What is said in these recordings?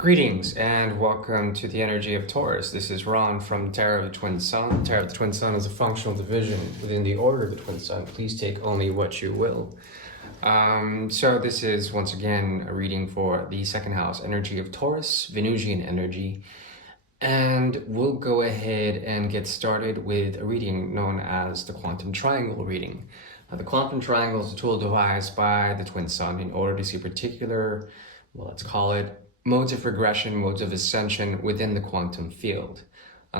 Greetings and welcome to the energy of Taurus. This is Ron from Tarot of the Twin Sun. Tarot of the Twin Sun is a functional division within the order of the Twin Sun. Please take only what you will. So this is once again a reading for the second house energy of Taurus, Venusian energy. And we'll go ahead and get started with a reading known as the Quantum Triangle reading. The Quantum Triangle is a tool devised by the Twin Sun in order to see particular, well, let's call it, modes of regression, modes of ascension within the quantum field.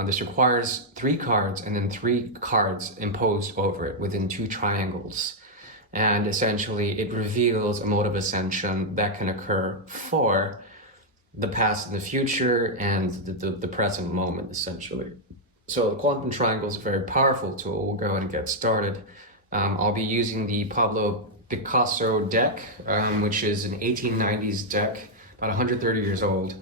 This requires 3 cards and then 3 cards imposed over it within 2 triangles. And essentially it reveals a mode of ascension that can occur for the past and the future and the present moment, essentially. So the Quantum Triangle is a very powerful tool. We'll go ahead and get started. I'll be using the Pablo Picasso deck, which is an 1890s deck, about 130 years old.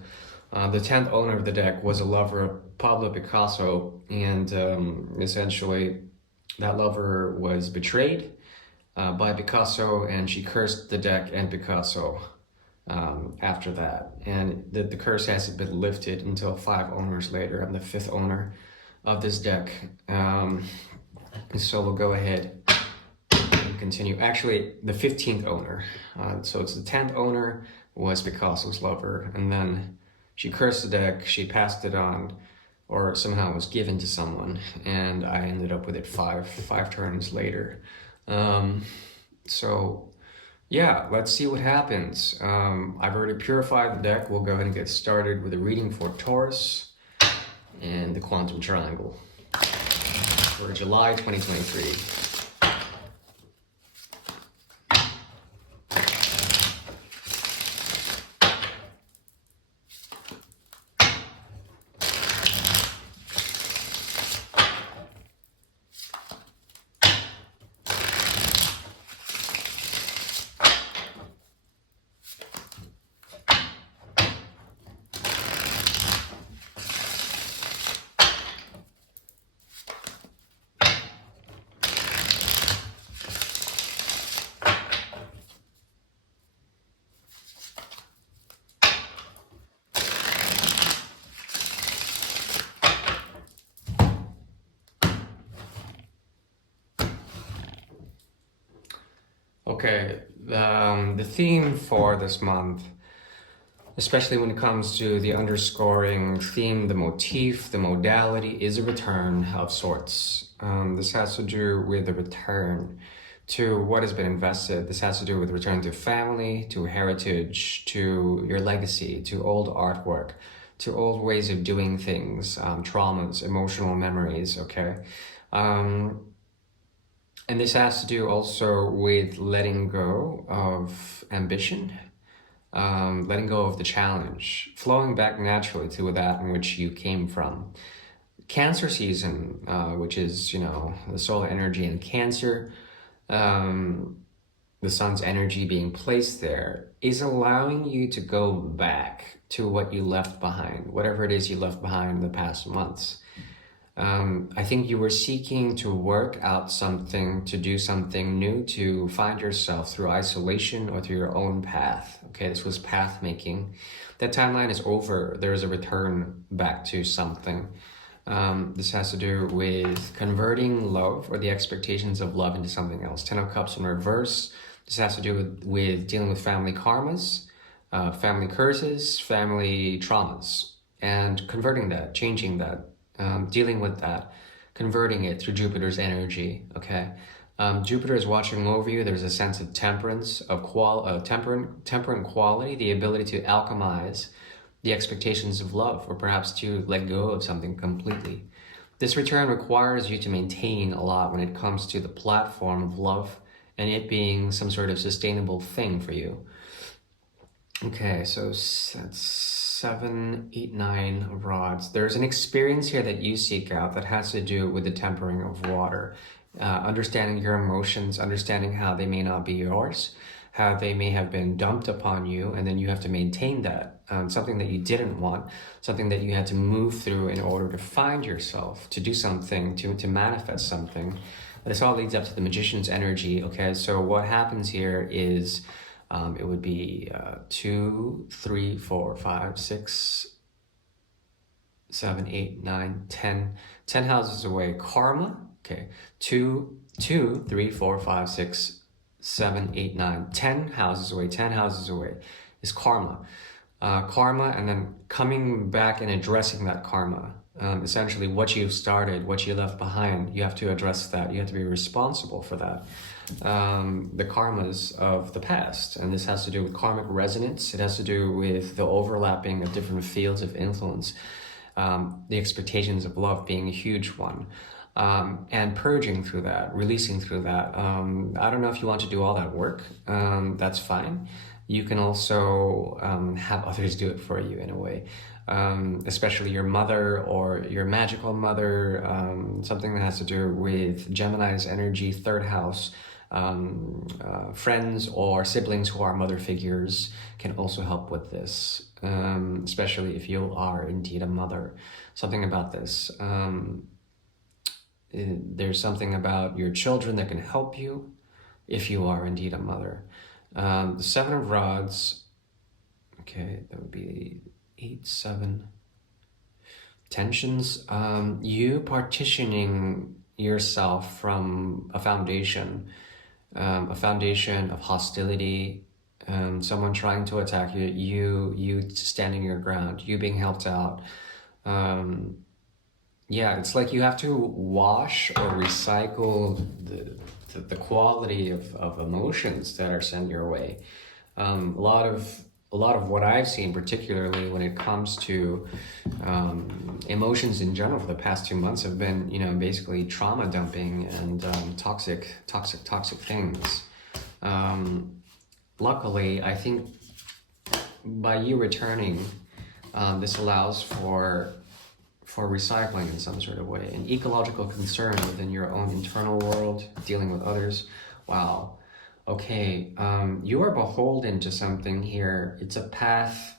The 10th owner of the deck was a lover of Pablo Picasso, and essentially that lover was betrayed by Picasso, and she cursed the deck and Picasso after that. And the curse hasn't been lifted until 5 owners later. I'm the 5th owner of this deck. So we'll go ahead and continue. Actually, the 15th owner. So it's the 10th owner was Picasso's lover, and then she cursed the deck, she passed it on, or somehow it was given to someone, and I ended up with it five turns later. So yeah, let's see what happens. I've already purified the deck. We'll go ahead and get started with a reading for Taurus and the Quantum Triangle for July 2023. Okay, the theme for this month, especially when it comes to the underscoring theme, the motif, the modality, is a return of sorts. This has to do with the return to what has been invested. This has to do with return to family, to heritage, to your legacy, to old artwork, to old ways of doing things, traumas, emotional memories, okay? And this has to do also with letting go of ambition, letting go of the challenge, flowing back naturally to that in which you came from. Cancer season, which is, the solar energy in Cancer, the sun's energy being placed there, is allowing you to go back to what you left behind, whatever it is you left behind in the past months. I think you were seeking to work out something, to do something new, to find yourself through isolation or through your own path. Okay, this was path making. That timeline is over. There is a return back to something. This has to do with converting love or the expectations of love into something else. 10 of Cups in reverse. This has to do with dealing with family karmas, family curses, family traumas, and converting that, changing that. Dealing with that, converting it through Jupiter's energy, okay? Jupiter is watching over you. There's a sense of temperance, of temperate quality, the ability to alchemize the expectations of love, or perhaps to let go of something completely. This return requires you to maintain a lot when it comes to the platform of love and it being some sort of sustainable thing for you. Okay, so that's 7, 8, 9 of rods. There's an experience here that you seek out that has to do with the tempering of water, understanding your emotions, understanding how they may not be yours, how they may have been dumped upon you, and then you have to maintain that, something that you didn't want, something that you had to move through in order to find yourself, to do something, to manifest something. This all leads up to the Magician's energy, okay? So what happens here is It would be 2, 3, 4, 5, 6, 7, 8, 9, 10. 10 houses away. Karma. Okay. 2, 3, 4, 5, 6, 7, 8, 9. 10 houses away. 10 houses away is karma. Karma, and then coming back and addressing that karma. Essentially, what you started, what you left behind, you have to address that. You have to be responsible for that. The karmas of the past, and this has to do with karmic resonance. It has to do with the overlapping of different fields of influence. The expectations of love being a huge one, and purging through that, releasing through that. I don't know if you want to do all that work. That's fine. You can also have others do it for you in a way, especially your mother or your magical mother, something that has to do with Gemini's energy, third house. Friends or siblings who are mother figures can also help with this, especially if you are indeed a mother. Something about this. There's something about your children that can help you if you are indeed a mother. The Seven of Rods, okay, that would be 8, 7. Tensions, you partitioning yourself from a foundation of hostility, someone trying to attack you, you standing your ground, you being helped out. Yeah, it's like you have to wash or recycle the quality of emotions that are sent your way. A lot of what I've seen, particularly when it comes to emotions in general for the past 2 months, have been, basically trauma dumping and toxic things. Luckily, I think by you returning, this allows for recycling in some sort of way, an ecological concern within your own internal world, dealing with others. Wow. Okay, you are beholden to something here. It's a path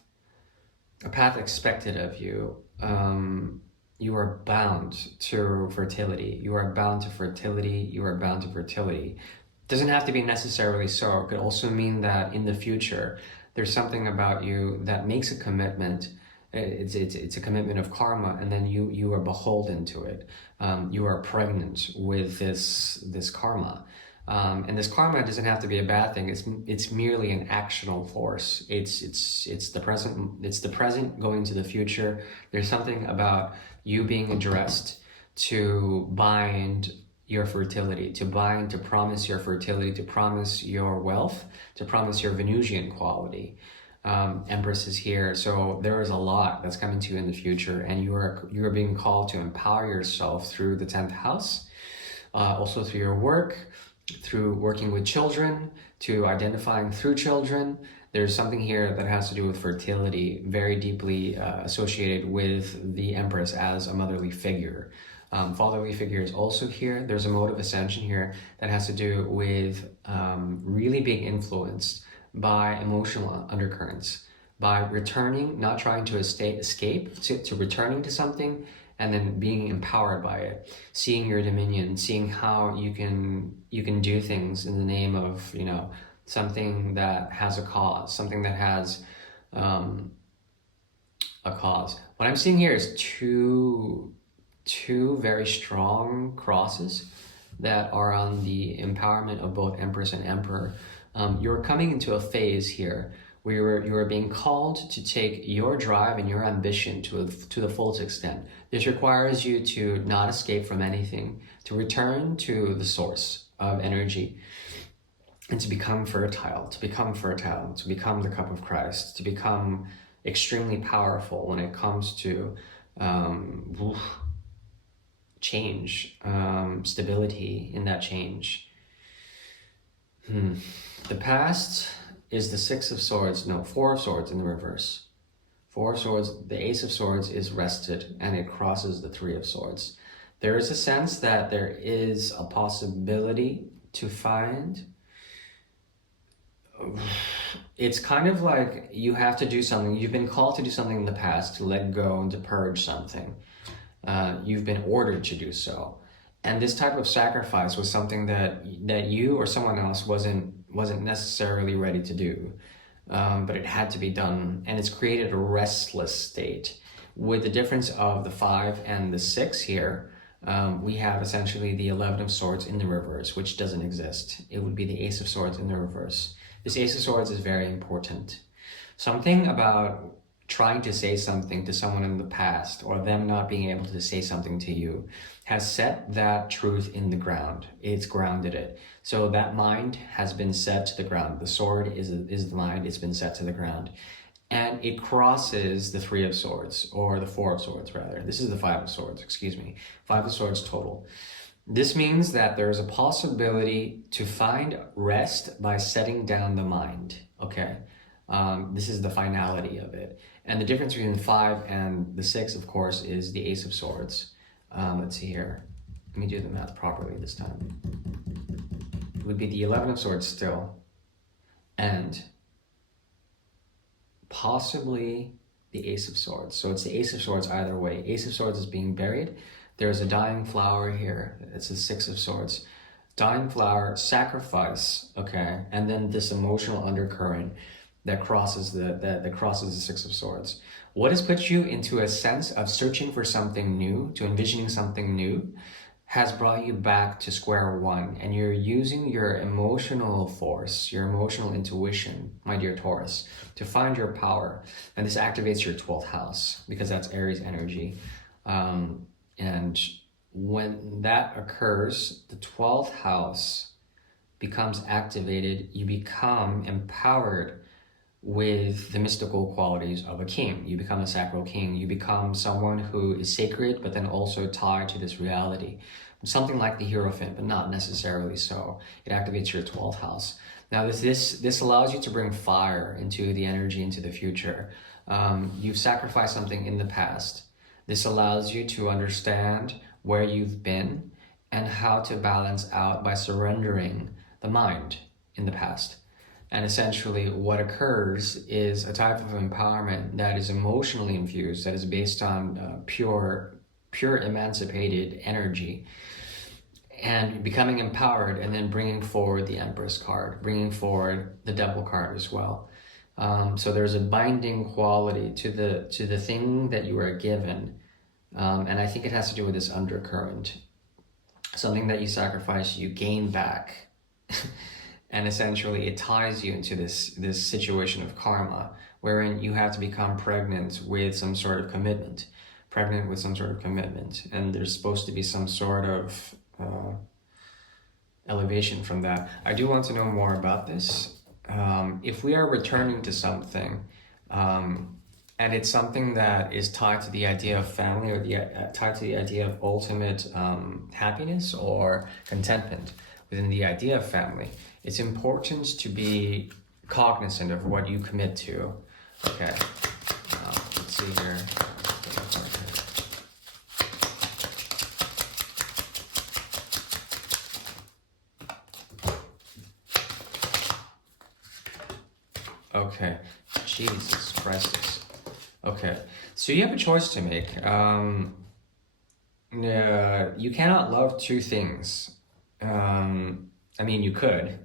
expected of you. You are bound to fertility. You are bound to fertility. You are bound to fertility. Doesn't have to be necessarily so. It could also mean that in the future, there's something about you that makes a commitment. It's a commitment of karma, and then you are beholden to it. You are pregnant with this karma. And this karma doesn't have to be a bad thing. It's merely an actional force. It's the present going to the future. There's something about you being addressed to bind your fertility, to promise your fertility, to promise your wealth, to promise your Venusian quality. Empress is here, so there is a lot that's coming to you in the future, and you are being called to empower yourself through the 10th house, also through your work, through working with children, to identifying through children. There's something here that has to do with fertility, very deeply associated with the Empress as a motherly figure. Fatherly figure is also here. There's a mode of ascension here that has to do with really being influenced by emotional undercurrents, by returning, not trying to escape, to returning to something, and then being empowered by it, seeing your dominion, seeing how you can do things in the name of, something that has a cause, something that has a cause. What I'm seeing here is two very strong crosses that are on the empowerment of both Empress and Emperor. You're coming into a phase here where you are being called to take your drive and your ambition to the fullest extent. This requires you to not escape from anything, to return to the source of energy, and to become fertile, to become the cup of Christ, to become extremely powerful when it comes to change, stability in that change. The past is the 6 of Swords, 4 of Swords in the reverse. 4 of Swords, the Ace of Swords is rested, and it crosses the 3 of Swords. There is a sense that there is a possibility to find. It's kind of like you have to do something. You've been called to do something in the past, to let go and to purge something. You've been ordered to do so. And this type of sacrifice was something that you or someone else wasn't wasn't necessarily ready to do, but it had to be done, and it's created a restless state. With the difference of the 5 and the 6 here, we have essentially the 11 of Swords in the reverse, which doesn't exist. It would be the Ace of Swords in the reverse. This Ace of Swords is very important. Something about trying to say something to someone in the past, or them not being able to say something to you, has set that truth in the ground. It's grounded it. So that mind has been set to the ground. The sword is the mind. It's been set to the ground. And it crosses the 3 of Swords, or the 4 of Swords rather. This is the 5 of Swords, excuse me. 5 of Swords total. This means that there's a possibility to find rest by setting down the mind, okay? This is the finality of it. And the difference between the 5 and the 6, of course, is the Ace of Swords. Let's see here. Let me do the math properly this time. It would be the 11 of Swords still, and possibly the Ace of Swords. So it's the Ace of Swords either way. Ace of Swords is being buried. There's a dying flower here. It's the 6 of Swords. Dying flower, sacrifice, okay? And then this emotional undercurrent that crosses the 6 of Swords. What has put you into a sense of searching for something new, to envisioning something new, has brought you back to square one, and you're using your emotional force, your emotional intuition, my dear Taurus, to find your power. And this activates your 12th house, because that's Aries energy. And when that occurs, the 12th house becomes activated. You become empowered with the mystical qualities of a king. You become a sacral king. You become someone who is sacred, but then also tied to this reality. Something like the Hierophant, but not necessarily so. It activates your 12th house. Now, this allows you to bring fire into the energy, into the future. You've sacrificed something in the past. This allows you to understand where you've been and how to balance out by surrendering the mind in the past. And essentially what occurs is a type of empowerment that is emotionally infused, that is based on pure emancipated energy, and becoming empowered, and then bringing forward the Empress card, bringing forward the Devil card as well. So there's a binding quality to the thing that you are given, and I think it has to do with this undercurrent. Something that you sacrifice, you gain back. And essentially it ties you into this situation of karma, wherein you have to become pregnant with some sort of commitment. And there's supposed to be some sort of elevation from that. I do want to know more about this. If we are returning to something, and it's something that is tied to the idea of family, or tied to the idea of ultimate happiness or contentment within the idea of family, it's important to be cognizant of what you commit to. Okay, let's see here. Okay, Jesus Christ. Okay, so you have a choice to make. You cannot love two things. I mean, you could.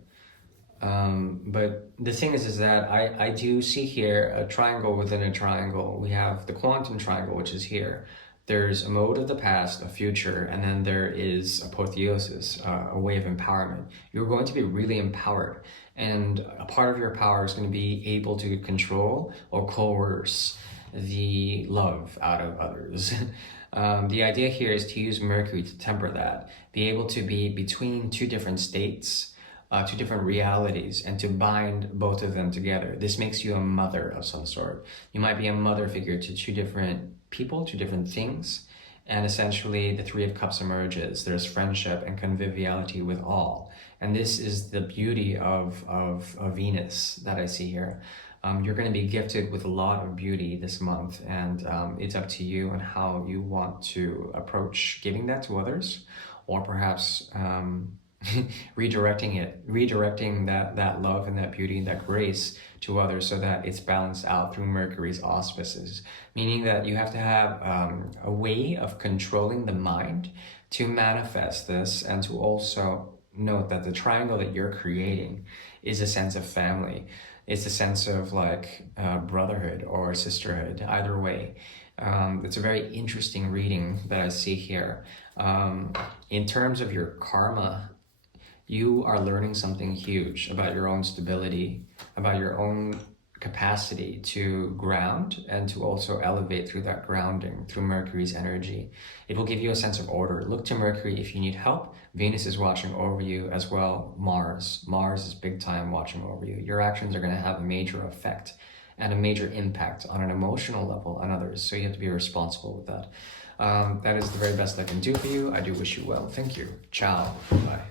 But the thing is that I do see here a triangle within a triangle. We have the quantum triangle, which is here. There's a mode of the past, a future, and then there is apotheosis, a way of empowerment. You're going to be really empowered, and a part of your power is going to be able to control or coerce the love out of others. The idea here is to use Mercury to temper that, be able to be between two different states, two different realities, and to bind both of them together. This makes you a mother of some sort. You might be a mother figure to two different people, two different things, and essentially the 3 of Cups emerges. There's friendship and conviviality with all, and this is the beauty of Venus that I see here. You're going to be gifted with a lot of beauty this month, and it's up to you and how you want to approach giving that to others, or perhaps redirecting that love and that beauty and that grace to others, so that it's balanced out through Mercury's auspices, meaning that you have to have a way of controlling the mind to manifest this, and to also note that the triangle that you're creating is a sense of family. It's a sense of like brotherhood or sisterhood, either way. It's a very interesting reading that I see here. In terms of your karma, you are learning something huge about your own stability, about your own capacity to ground and to also elevate through that grounding, through Mercury's energy. It will give you a sense of order. Look to Mercury if you need help. Venus is watching over you as well. Mars is big time watching over you. Your actions are going to have a major effect and a major impact on an emotional level on others. So you have to be responsible with that. That is the very best I can do for you. I do wish you well. Thank you. Ciao. Bye.